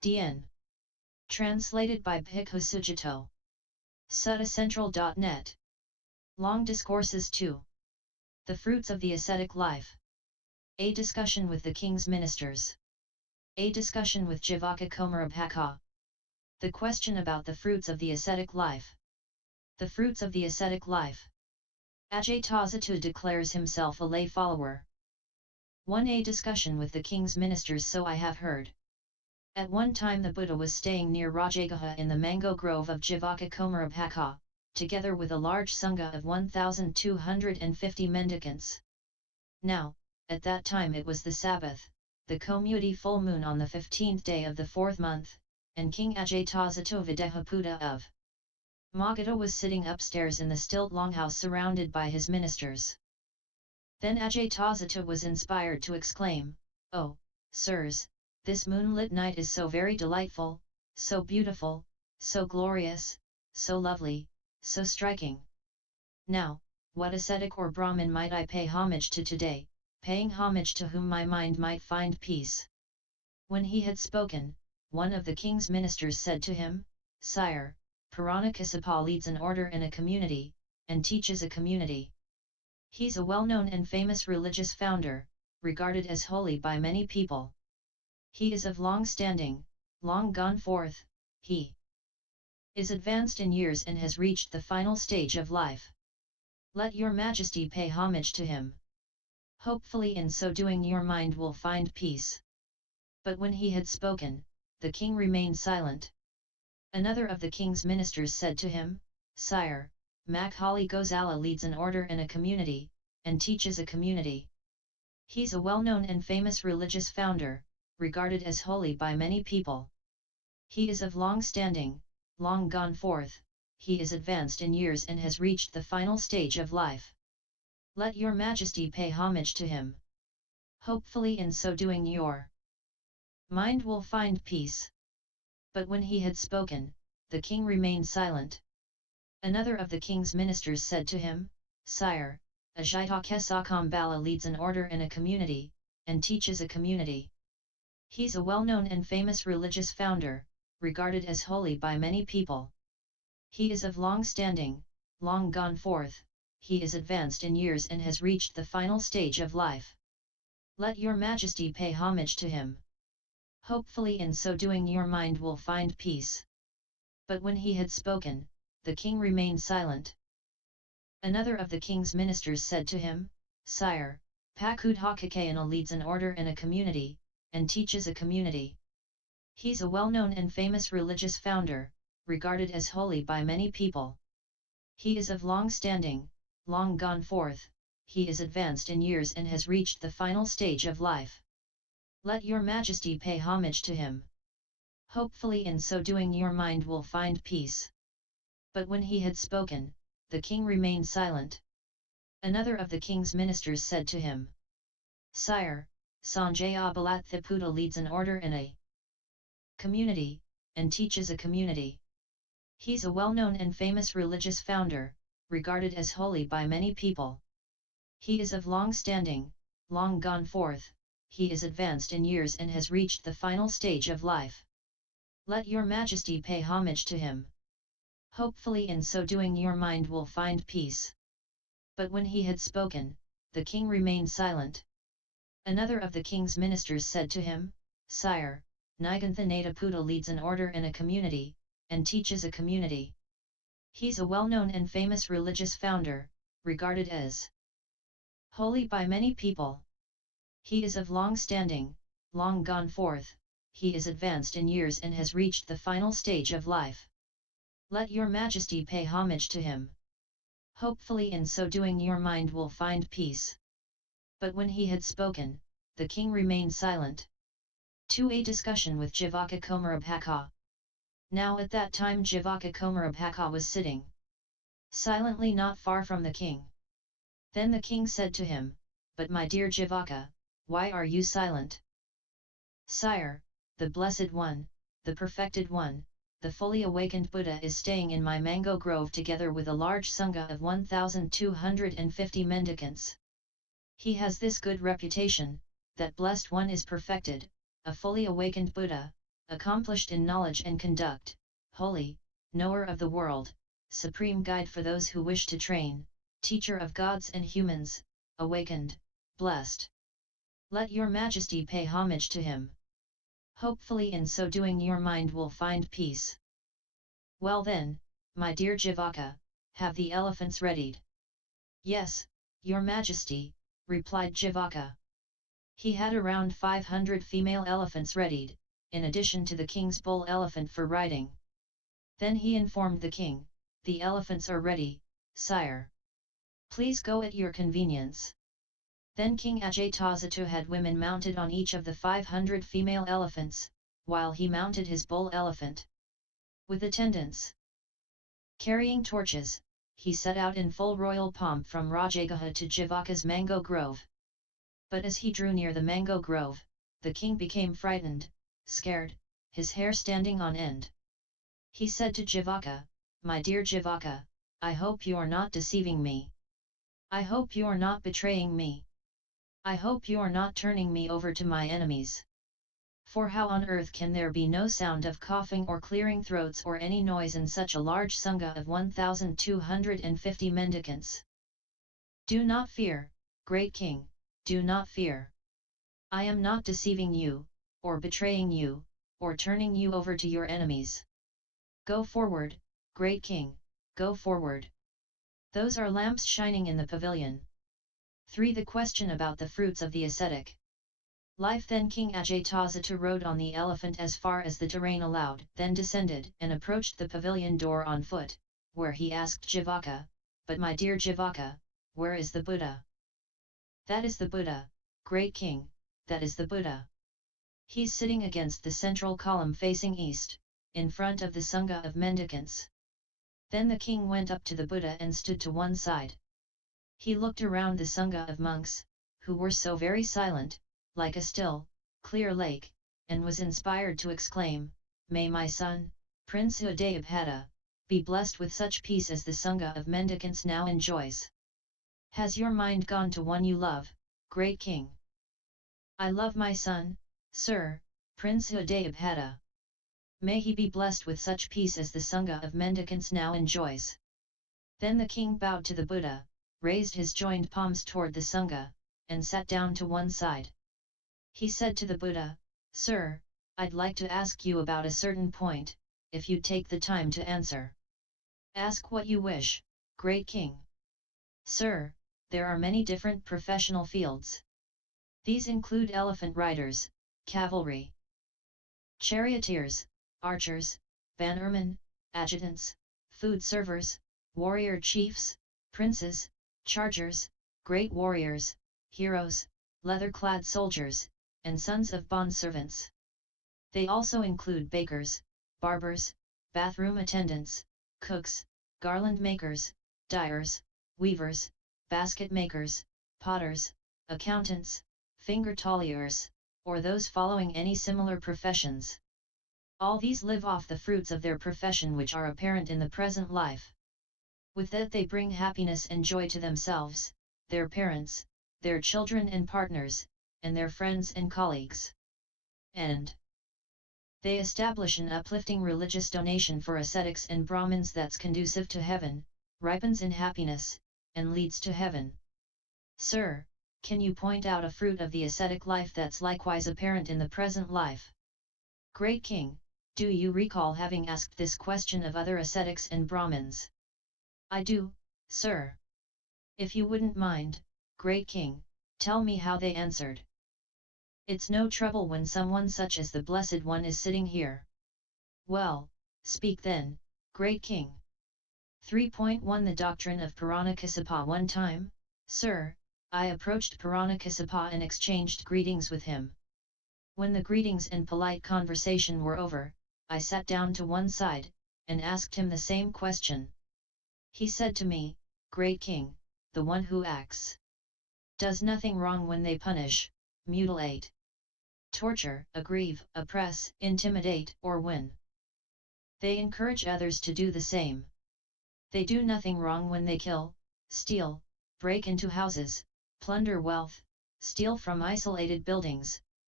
DN. Translated by Bhikkhu Sujato. SuttaCentral.net. Long Discourses 2. The Fruits of the Ascetic Life. A discussion with the king's ministers. A discussion with Jivaka Komarabhaka. The question about the fruits of the ascetic life. The fruits of the ascetic life. Ajatazatu declares himself a lay follower. 1. A discussion with the king's ministers. So I have heard. At one time the Buddha was staying near Rajagaha in the mango grove of Jivaka Komarabhaka, together with a large sangha of 1,250 mendicants. Now, at that time it was the Sabbath, the Komudi full moon on the 15th day of the 4th month, and King Ajatazatu Videhaputa of Magadha was sitting upstairs in the stilt longhouse surrounded by his ministers. Then Ajatazatu was inspired to exclaim, "Oh, sirs, this moonlit night is so very delightful, so beautiful, so glorious, so lovely, so striking. Now, what ascetic or Brahmin might I pay homage to today, paying homage to whom my mind might find peace?" When he had spoken, one of the king's ministers said to him, "Sire, Purana Kassapa leads an order in a community, and teaches a community. He's a well-known and famous religious founder, regarded as holy by many people. He is of long standing, long gone forth, he is advanced in years and has reached the final stage of life. Let your majesty pay homage to him. Hopefully in so doing your mind will find peace." But when he had spoken, the king remained silent. Another of the king's ministers said to him, "Sire, Makhali Gozala leads an order in a community, and teaches a community. He's a well-known and famous religious founder, regarded as holy by many people. He is of long standing, long gone forth, he is advanced in years and has reached the final stage of life. Let your majesty pay homage to him. Hopefully in so doing your mind will find peace." But when he had spoken, the king remained silent. Another of the king's ministers said to him, "Sire, Ajita Kesakambala leads an order in a community, and teaches a community. He's a well-known and famous religious founder, regarded as holy by many people. He is of long standing, long gone forth, he is advanced in years and has reached the final stage of life. Let your majesty pay homage to him. Hopefully in so doing your mind will find peace." But when he had spoken, the king remained silent. Another of the king's ministers said to him, "Sire, Pakudhakakayana leads an order in a community, and teaches a community. He's a well-known and famous religious founder, regarded as holy by many people. He is of long standing, long gone forth, he is advanced in years and has reached the final stage of life. Let your majesty pay homage to him. Hopefully in so doing your mind will find peace." But when he had spoken, the king remained silent. Another of the king's ministers said to him, "Sire, Sanjaya Balathiputa leads an order in a community, and teaches a community. He's a well-known and famous religious founder, regarded as holy by many people. He is of long standing, long gone forth, he is advanced in years and has reached the final stage of life. Let your majesty pay homage to him. Hopefully in so doing your mind will find peace." But when he had spoken, the king remained silent. Another of the king's ministers said to him, "Sire, Nigantha Nadaputa leads an order in a community, and teaches a community. He's a well-known and famous religious founder, regarded as holy by many people. He is of long standing, long gone forth, he is advanced in years and has reached the final stage of life. Let your majesty pay homage to him. Hopefully in so doing your mind will find peace." But when he had spoken, the king remained silent. 2. A discussion with Jivaka Komarabhaka. Now at that time Jivaka Komarabhaka was sitting silently not far from the king. Then the king said to him, "But my dear Jivaka, why are you silent?" "Sire, the Blessed One, the Perfected One, the fully awakened Buddha is staying in my mango grove together with a large sangha of 1,250 mendicants. He has this good reputation, that Blessed One is perfected, a fully awakened Buddha, accomplished in knowledge and conduct, holy, knower of the world, supreme guide for those who wish to train, teacher of gods and humans, awakened, blessed. Let your majesty pay homage to him. Hopefully in so doing your mind will find peace. Well then, my dear Jivaka, have the elephants readied? Yes, your majesty, replied Jivaka. He had around 500 female elephants readied, in addition to the king's bull elephant for riding. Then he informed the king, the elephants are ready, sire. Please go at your convenience. Then King Ajatasattu had women mounted on each of the 500 female elephants, while he mounted his bull elephant. With attendants carrying torches, he set out in full royal pomp from Rajagaha to Jivaka's mango grove. But as he drew near the mango grove, the king became frightened, scared, his hair standing on end. He said to Jivaka, my dear Jivaka, I hope you're not deceiving me. I hope you're not betraying me. I hope you're not turning me over to my enemies. For how on earth can there be no sound of coughing or clearing throats or any noise in such a large sangha of 1,250 mendicants? Do not fear, great king, do not fear. I am not deceiving you, or betraying you, or turning you over to your enemies. Go forward, great king, go forward. Those are lamps shining in the pavilion. 3. The question about the fruits of the ascetic life. Then King Ajatasattu rode on the elephant as far as the terrain allowed, then descended and approached the pavilion door on foot, where he asked Jivaka, but my dear Jivaka, where is the Buddha? That is the Buddha, great king, that is the Buddha. He's sitting against the central column facing east, in front of the sangha of mendicants. Then the king went up to the Buddha and stood to one side. He looked around the sangha of monks, who were so very silent, like a still, clear lake, and was inspired to exclaim, may my son, Prince Udayabhata, be blessed with such peace as the sangha of mendicants now enjoys. Has your mind gone to one you love, great king? I love my son, sir, Prince Udayabhata. May he be blessed with such peace as the sangha of mendicants now enjoys. Then the king bowed to the Buddha, raised his joined palms toward the sangha, and sat down to one side. He said to the Buddha, Sir, I'd like to ask you about a certain point, if you take the time to answer. Ask what you wish, great king. Sir, there are many different professional fields. These include elephant riders, cavalry, charioteers, archers, bannermen, adjutants, food servers, warrior chiefs, princes, chargers, great warriors, heroes, leather-clad soldiers, and sons of bondservants. They also include bakers, barbers, bathroom attendants, cooks, garland makers, dyers, weavers, basket makers, potters, accountants, finger tolliers, or those following any similar professions. All these live off the fruits of their profession which are apparent in the present life. With that they bring happiness and joy to themselves, their parents, their children and partners, and their friends and colleagues. And they establish an uplifting religious donation for ascetics and Brahmins that's conducive to heaven, ripens in happiness, and leads to heaven. Sir, can you point out a fruit of the ascetic life that's likewise apparent in the present life? Great king, do you recall having asked this question of other ascetics and Brahmins? I do, sir. If you wouldn't mind, great king, tell me how they answered. It's no trouble when someone such as the Blessed One is sitting here. Well, speak then, great king. 3.1 The Doctrine of Purana Kassapa. One time, sir, I approached Purana Kassapa and exchanged greetings with him. When the greetings and polite conversation were over, I sat down to one side, and asked him the same question. He said to me, Great king, the one who acts does nothing wrong when they punish, mutilate, torture, aggrieve, oppress, intimidate, or when they encourage others to do the same. They do nothing wrong when they kill, steal, break into houses, plunder wealth, steal from isolated buildings,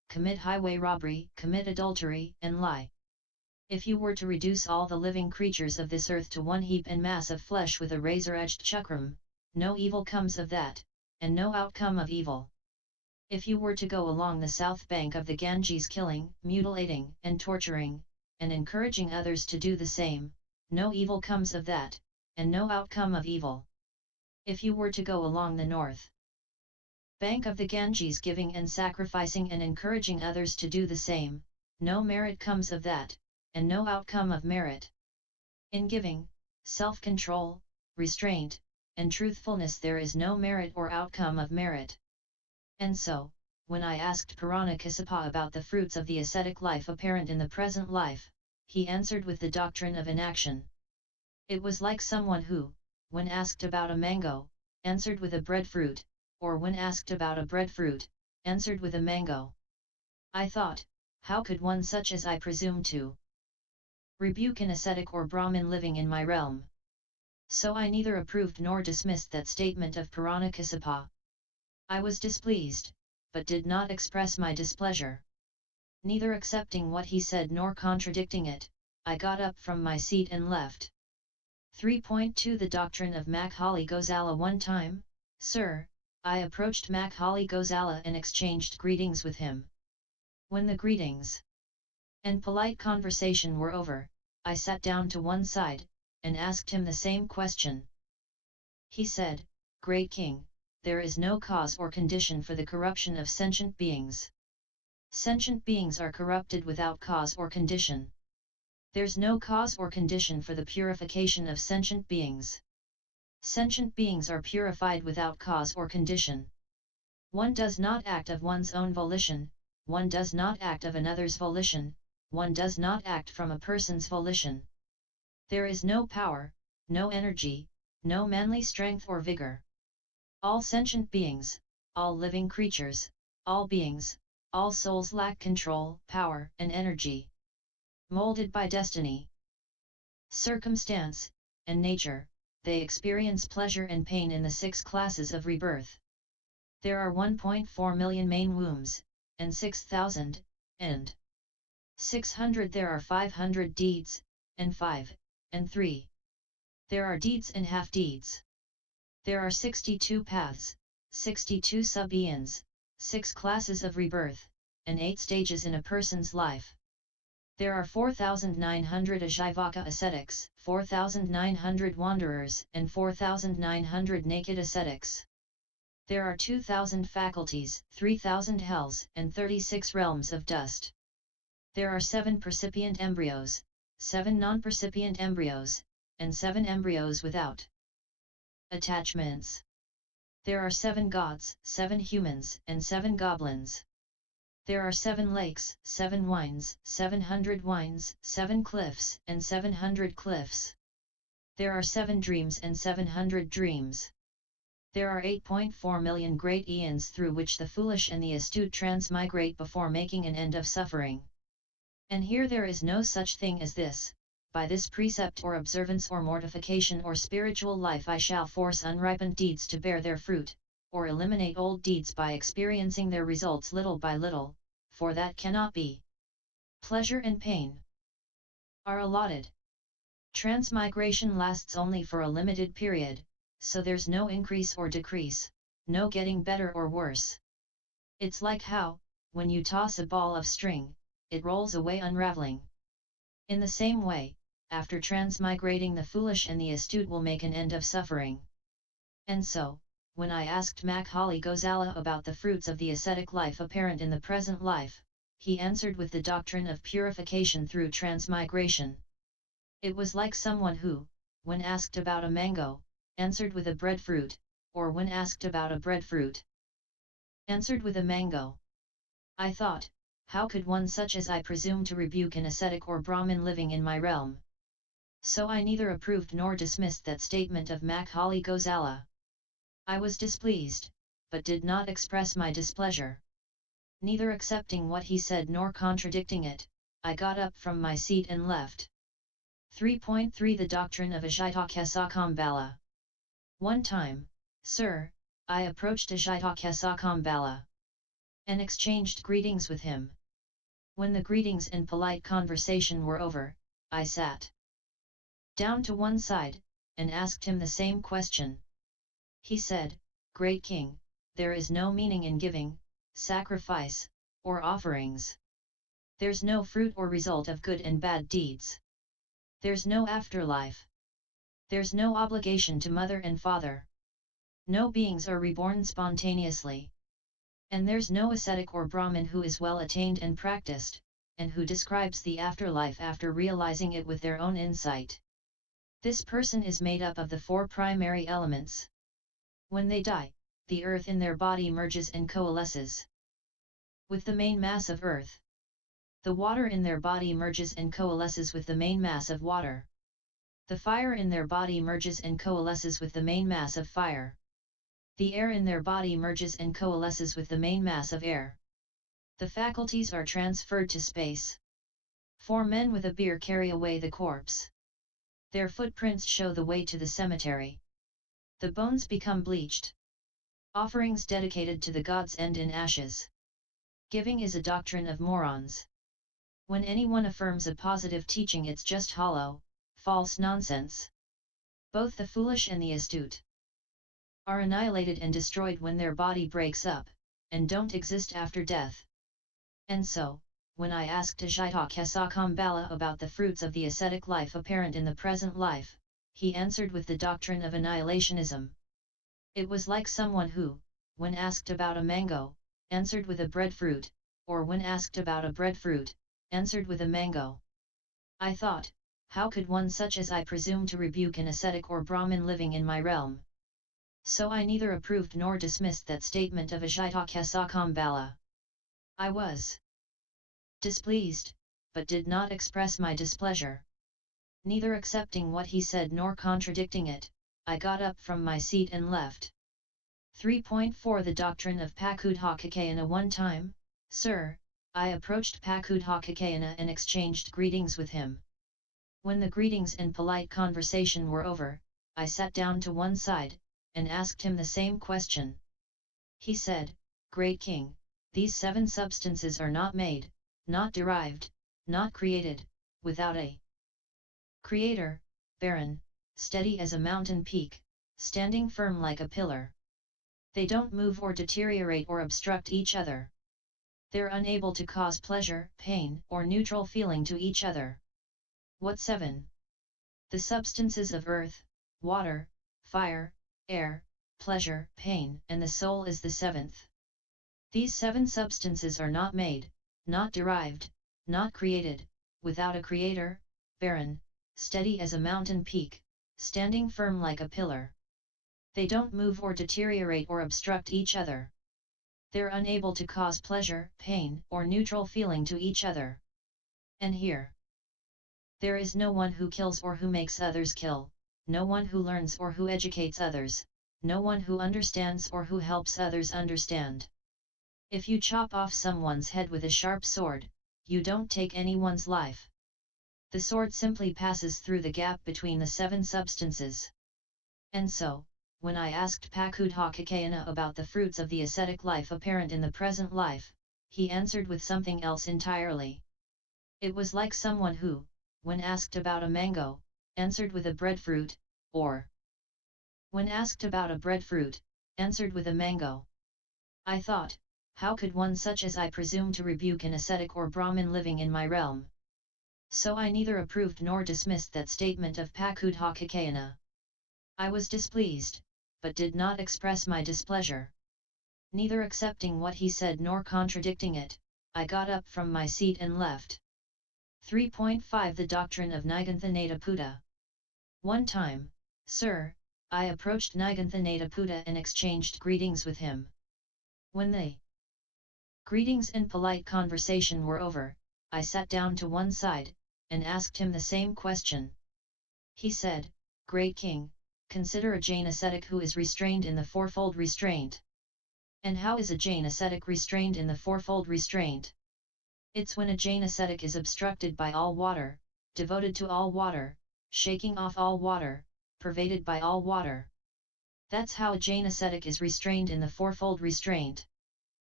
commit highway robbery, commit adultery, and lie. If you were to reduce all the living creatures of this earth to one heap and mass of flesh with a razor-edged chakram, no evil comes of that, and no outcome of evil. If you were to go along the south bank of the Ganges killing, mutilating, and torturing, and encouraging others to do the same, no evil comes of that, and no outcome of evil. If you were to go along the north bank of the Ganges giving and sacrificing and encouraging others to do the same, no merit comes of that, and no outcome of merit. In giving, self-control, restraint, and truthfulness there is no merit or outcome of merit. And so, when I asked Purana Kassapa about the fruits of the ascetic life apparent in the present life, he answered with the doctrine of inaction. It was like someone who, when asked about a mango, answered with a breadfruit, or when asked about a breadfruit, answered with a mango. I thought, how could one such as I presume to rebuke an ascetic or Brahmin living in my realm? So I neither approved nor dismissed that statement of Purana Kassapa. I was displeased, but did not express my displeasure. Neither accepting what he said nor contradicting it, I got up from my seat and left. 3.2 The Doctrine of Makhali Gosala One time, sir, I approached Makhali Gosala and exchanged greetings with him. When the greetings and polite conversation were over, I sat down to one side, and asked him the same question. He said, Great King, there is no cause or condition for the corruption of sentient beings. Sentient beings are corrupted without cause or condition. There's no cause or condition for the purification of sentient beings. Sentient beings are purified without cause or condition. One does not act of one's own volition, one does not act of another's volition, one does not act from a person's volition. There is no power, no energy, no manly strength or vigor. All sentient beings, all living creatures, all beings, all souls lack control, power, and energy. Molded by destiny, circumstance, and nature, they experience pleasure and pain in the 6 classes of rebirth. There are 1.4 million main wombs, and 6,000, and 600 there are 500 deeds, and 5, and 3. There are deeds and half-deeds. There are 62 paths, 62 sub-eons, 6 classes of rebirth, and 8 stages in a person's life. There are 4,900 Ajivaka ascetics, 4,900 wanderers, and 4,900 naked ascetics. There are 2,000 faculties, 3,000 hells, and 36 realms of dust. There are 7 percipient embryos, 7 non-percipient embryos, and 7 embryos without attachments. There are 7 gods, 7 humans, and 7 goblins. There are 7 lakes, 7 wines, 700 wines, 7 cliffs, and 700 cliffs. There are 7 dreams and 700 dreams. There are 8.4 million great eons through which the foolish and the astute transmigrate before making an end of suffering. And here there is no such thing as this. By this precept or observance or mortification or spiritual life I shall force unripened deeds to bear their fruit, or eliminate old deeds by experiencing their results little by little, for that cannot be. Pleasure and pain are allotted. Transmigration lasts only for a limited period, so there's no increase or decrease, no getting better or worse. It's like how, when you toss a ball of string, it rolls away unraveling. In the same way, after transmigrating the foolish and the astute will make an end of suffering. And so, when I asked Makhali Gosala about the fruits of the ascetic life apparent in the present life, he answered with the doctrine of purification through transmigration. It was like someone who, when asked about a mango, answered with a breadfruit, or when asked about a breadfruit, answered with a mango. I thought, how could one such as I presume to rebuke an ascetic or Brahmin living in my realm? So I neither approved nor dismissed that statement of Makhali Gosala. I was displeased, but did not express my displeasure. Neither accepting what he said nor contradicting it, I got up from my seat and left. 3.3 The Doctrine of Ajita. One time, sir, I approached Ajita. and exchanged greetings with him. When the greetings and polite conversation were over, I sat down to one side, and asked him the same question. He said, "Great king, there is no meaning in giving, sacrifice, or offerings. There's no fruit or result of good and bad deeds. There's no afterlife. There's no obligation to mother and father. No beings are reborn spontaneously. And there's no ascetic or Brahmin who is well attained and practiced, and who describes the afterlife after realizing it with their own insight. This person is made up of the four primary elements. When they die, the earth in their body merges and coalesces with the main mass of earth. The water in their body merges and coalesces with the main mass of water. The fire in their body merges and coalesces with the main mass of fire. The air in their body merges and coalesces with the main mass of air. The faculties are transferred to space. 4 men with a bier carry away the corpse. Their footprints show the way to the cemetery. The bones become bleached. Offerings dedicated to the gods end in ashes. Giving is a doctrine of morons. When anyone affirms a positive teaching, it's just hollow, false nonsense. Both the foolish and the astute are annihilated and destroyed when their body breaks up, and don't exist after death. And so, when I asked Digha Nikaya about the fruits of the ascetic life apparent in the present life, he answered with the doctrine of annihilationism. It was like someone who, when asked about a mango, answered with a breadfruit, or when asked about a breadfruit, answered with a mango. I thought, how could one such as I presume to rebuke an ascetic or Brahmin living in my realm? So I neither approved nor dismissed that statement of Digha Nikaya. I was displeased, but did not express my displeasure. Neither accepting what he said nor contradicting it, I got up from my seat and left. 3.4 The Doctrine of Bhikkhu Sujato. One time, sir, I approached Bhikkhu Sujato and exchanged greetings with him. When the greetings and polite conversation were over, I sat down to one side, and asked him the same question. He said, "Great king, these 7 substances are not made, not derived, not created, without a creator, barren, steady as a mountain peak, standing firm like a pillar. They don't move or deteriorate or obstruct each other. They're unable to cause pleasure, pain, or neutral feeling to each other." What 7? The substances of earth, water, fire, air, pleasure, pain, and the soul is the 7th. These 7 substances are not made, not derived, not created, without a creator, barren, steady as a mountain peak, standing firm like a pillar. They don't move or deteriorate or obstruct each other. They're unable to cause pleasure, pain, or neutral feeling to each other. And here, there is no one who kills or who makes others kill, no one who learns or who educates others, no one who understands or who helps others understand. If you chop off someone's head with a sharp sword, you don't take anyone's life. The sword simply passes through the gap between the 7 substances. And so, when I asked Bhikkhu Sujato about the fruits of the ascetic life apparent in the present life, he answered with something else entirely. It was like someone who, when asked about a mango, answered with a breadfruit, or when asked about a breadfruit, answered with a mango. I thought, how could one such as I presume to rebuke an ascetic or Brahmin living in my realm? So I neither approved nor dismissed that statement of Bhikkhu Sujato. I was displeased, but did not express my displeasure. Neither accepting what he said nor contradicting it, I got up from my seat and left. 3.5 The Doctrine of Niganthanada. One time, sir, I approached Niganthanada and exchanged greetings with him. When the greetings and polite conversation were over, I sat down to one side, and asked him the same question. He said, "Great king, consider a Jain ascetic who is restrained in the fourfold restraint." And how is a Jain ascetic restrained in the fourfold restraint? It's when a Jain ascetic is obstructed by all water, devoted to all water, shaking off all water, pervaded by all water. That's how a Jain ascetic is restrained in the fourfold restraint.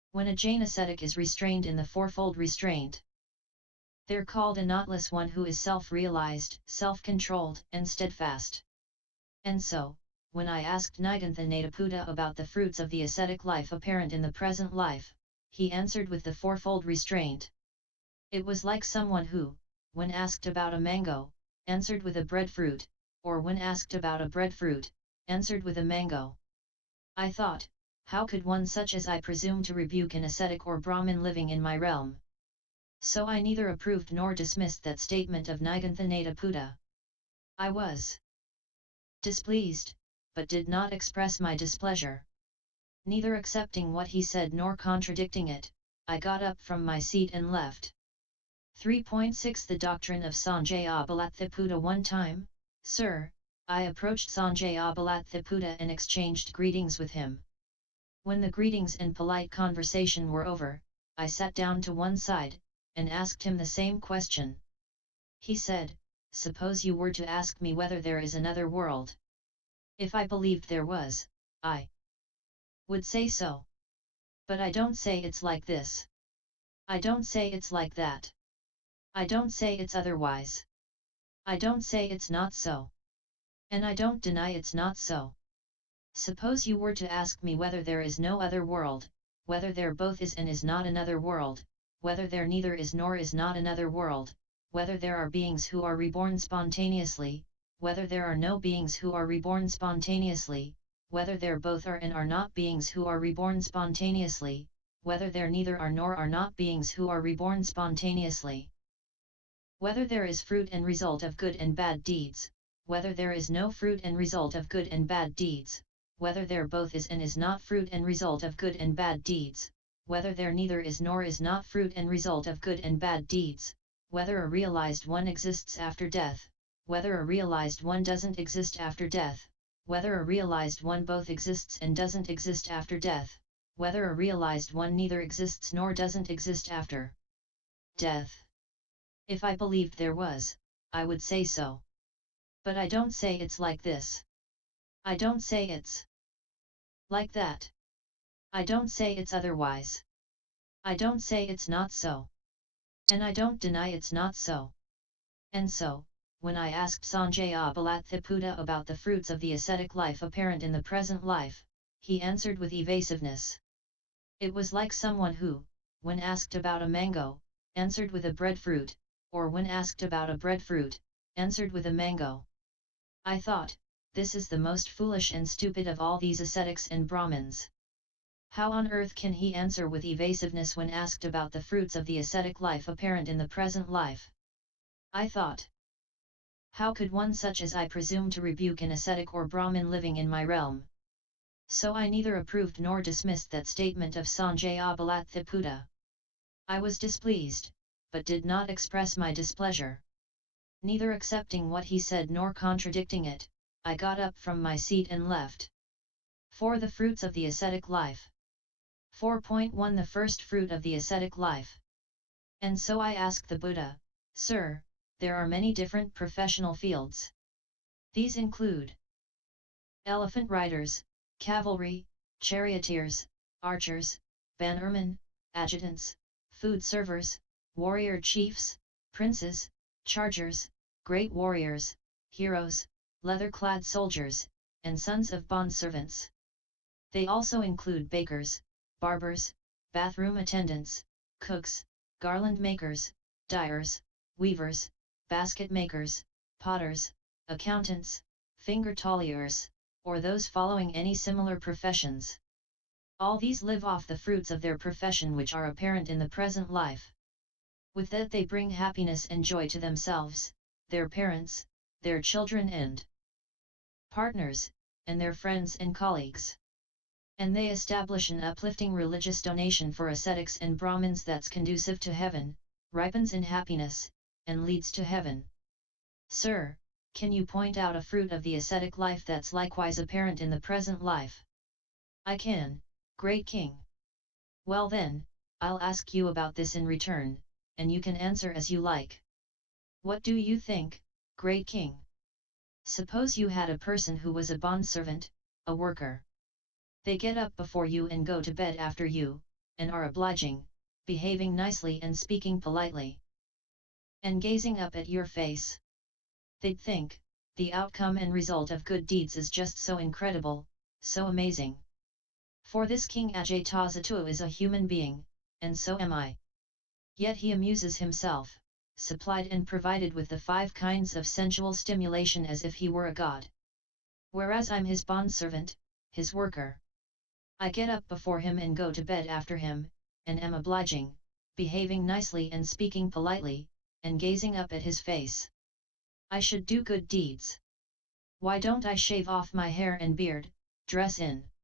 When a Jain ascetic is restrained in the fourfold restraint, they're called a knotless one who is self-realized, self-controlled, and steadfast. And so, when I asked Nigantha Buddha about the fruits of the ascetic life apparent in the present life, he answered with the fourfold restraint. It was like someone who, when asked about a mango, answered with a breadfruit, or when asked about a breadfruit, answered with a mango. I thought, how could one such as I presume to rebuke an ascetic or Brahmin living in my realm? So I neither approved nor dismissed that statement of Nigantha Buddha. I was displeased, but did not express my displeasure. Neither accepting what he said nor contradicting it, I got up from my seat and left. 3.6 The Doctrine of Sanjaya Balathiputta. One time, sir, I approached Sanjaya Balathiputta and exchanged greetings with him. When the greetings and polite conversation were over, I sat down to one side, and asked him the same question. He said, suppose you were to ask me whether there is another world. If I believed there was, I would say so. But I don't say it's like this. I don't say it's like that. I don't say it's otherwise. I don't say it's not so. And I don't deny it's not so. Suppose you were to ask me whether there is no other world, whether there both is and is not another world, whether there neither is nor is not another world, whether there are beings who are reborn spontaneously, whether there are no beings who are reborn spontaneously, whether there both are and are not beings who are reborn spontaneously, whether there neither are nor are not beings who are reborn spontaneously. Whether there is fruit and result of good and bad deeds, whether there is no fruit and result of good and bad deeds, whether there both is and is not fruit and result of good and bad deeds, whether there neither is nor is not fruit and result of good and bad deeds, whether a realized one exists after death, whether a realized one doesn't exist after death, whether a realized one both exists and doesn't exist after death, whether a realized one neither exists nor doesn't exist after death. If I believed there was, I would say so. But I don't say it's like this. I don't say it's like that. I don't say it's otherwise. I don't say it's not so. And I don't deny it's not so. And so, when I asked Sanjaya Balathiputta about the fruits of the ascetic life apparent in the present life, he answered with evasiveness. It was like someone who, when asked about a mango, answered with a breadfruit, or when asked about a breadfruit, answered with a mango. I thought, this is the most foolish and stupid of all these ascetics and Brahmins. How on earth can he answer with evasiveness when asked about the fruits of the ascetic life apparent in the present life? I thought. How could one such as I presume to rebuke an ascetic or Brahmin living in my realm? So I neither approved nor dismissed that statement of Sanjaya Balathiputta. I was displeased, but did not express my displeasure. Neither accepting what he said nor contradicting it, I got up from my seat and left. 4. The fruits of the ascetic life. 4.1 The first fruit of the ascetic life. And so I asked the Buddha, Sir, there are many different professional fields. These include elephant riders, cavalry, charioteers, archers, bannermen, adjutants, food servers, warrior chiefs, princes, chargers, great warriors, heroes, leather-clad soldiers, and sons of bondservants. They also include bakers, barbers, bathroom attendants, cooks, garland makers, dyers, weavers, basket makers, potters, accountants, finger tolliers, or those following any similar professions. All these live off the fruits of their profession which are apparent in the present life. With that they bring happiness and joy to themselves, their parents, their children and partners, and their friends and colleagues. And they establish an uplifting religious donation for ascetics and Brahmins that's conducive to heaven, ripens in happiness, and leads to heaven. Sir, can you point out a fruit of the ascetic life that's likewise apparent in the present life? I can, great king. Well then, I'll ask you about this in return, and you can answer as you like. What do you think, great king? Suppose you had a person who was a bondservant, a worker. They get up before you and go to bed after you, and are obliging, behaving nicely and speaking politely, and gazing up at your face. They'd think, the outcome and result of good deeds is just so incredible, so amazing. For this King Ajatasattu is a human being, and so am I. Yet he amuses himself, supplied and provided with the 5 kinds of sensual stimulation as if he were a god. Whereas I'm his bondservant, his worker. I get up before him and go to bed after him, and am obliging, behaving nicely and speaking politely, and gazing up at his face. I should do good deeds. Why don't I shave off my hair and beard, dress in